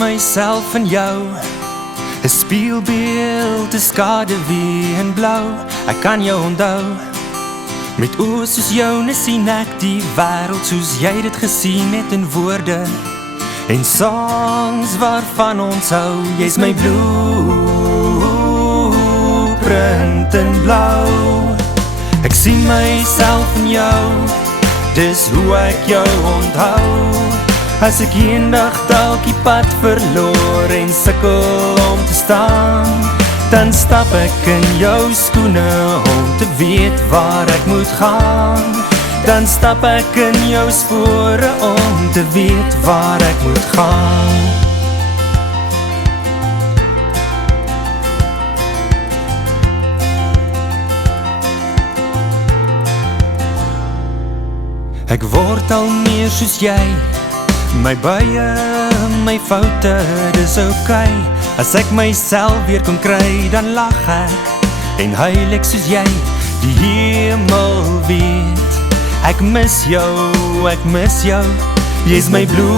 myself in jou, 'n spieelbeeld, 'n skaduwee in blou. Ek kan jou onthou, met oë soos joune sien ek die wêreld soos jy dit gesien het in woorde en songs waarvan ons hou. Jy's my blueprint in blou. Ek sien myself in jou, dis hoe ek jou onthou. As ek eendag dalk die pad verloor en sukkel om te staan, dan stap ek in jou skoene om te weet waar ek moet gaan. Dan stap ek in jou spore om te weet waar ek moet gaan. Ek word al meer soos jy, my baie, my foute, dis okay. As ek myself weer kon kry, dan lag ek en huil ek soos jy, die hemel weet. Ek mis jou, jy's my blueprint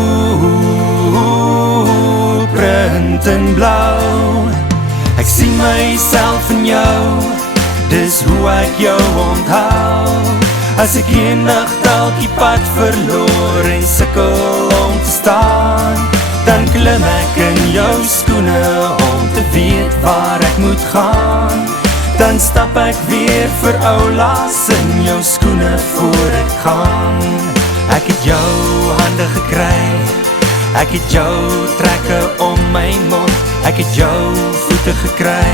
in blou. Ek sien myself in jou, dis hoe ek jou onthou. As ek eendag dalk die pad verloor en sukkel om te staan, dan klim ek in jou skoene om te weet waar ek moet gaan. Dan stap ek weer vir oulaas in jou skoene voor ek gaan. Ek het jou hande gekry, ek het jou trekke om my mond, ek het jou voete gekry,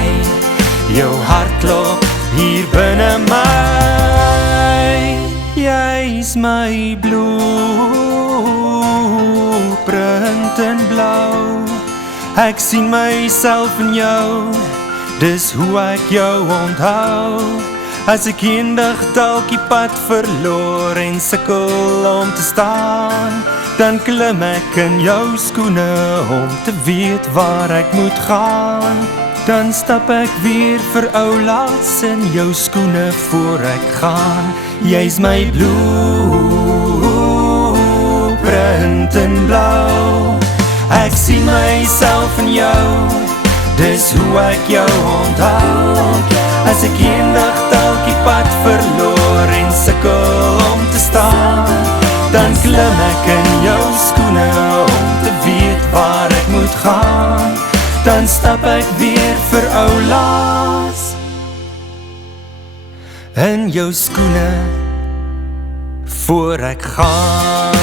jou hart klop hier binne my. Jy's my blueprint in blou. Ek sien myself in jou, dis hoe ek jou onthou. As ek eendag dalk die pad verloor en sukkel om te staan, dan klim ek in jou skoene om te weet waar ek moet gaan. Dan stap ek weer vir oulaas in jou skoene voor ek gaan. Jy's my blueprint in blou. Ek sien myself in jou, dis hoe ek jou onthou. As ek eendag dalk die pad verloor en sukkel om te staan, dan klim ek in jou skoene om te weet waar ek moet gaan. Dan stap ek weer vir oulaas in jou skoene voor ek gaan.